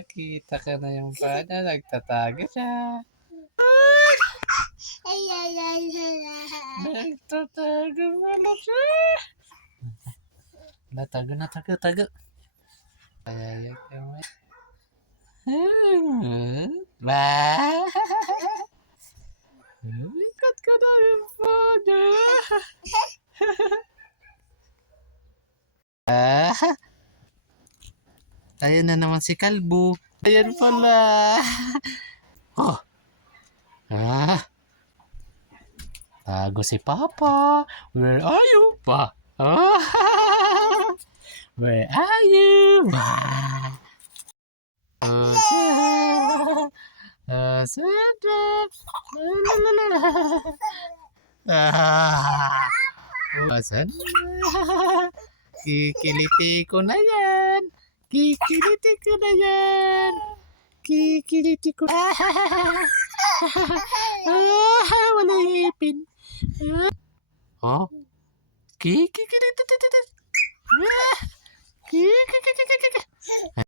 Kita ka na yung paa niya, nagtatago siya. Nagtatago pala siya. Tago na, tago. Ayayak naman. Ba? Ikat ka na yung paa niya. Ayan na naman si Kalbo. Ayan pala. Oh. Tago si Papa. Where are you, Pa? Where are you? Kikiliti ko na yan. Kikiliti ko na yan. Kikiliti ko. Wala ipin. Oh? Kikikiliti.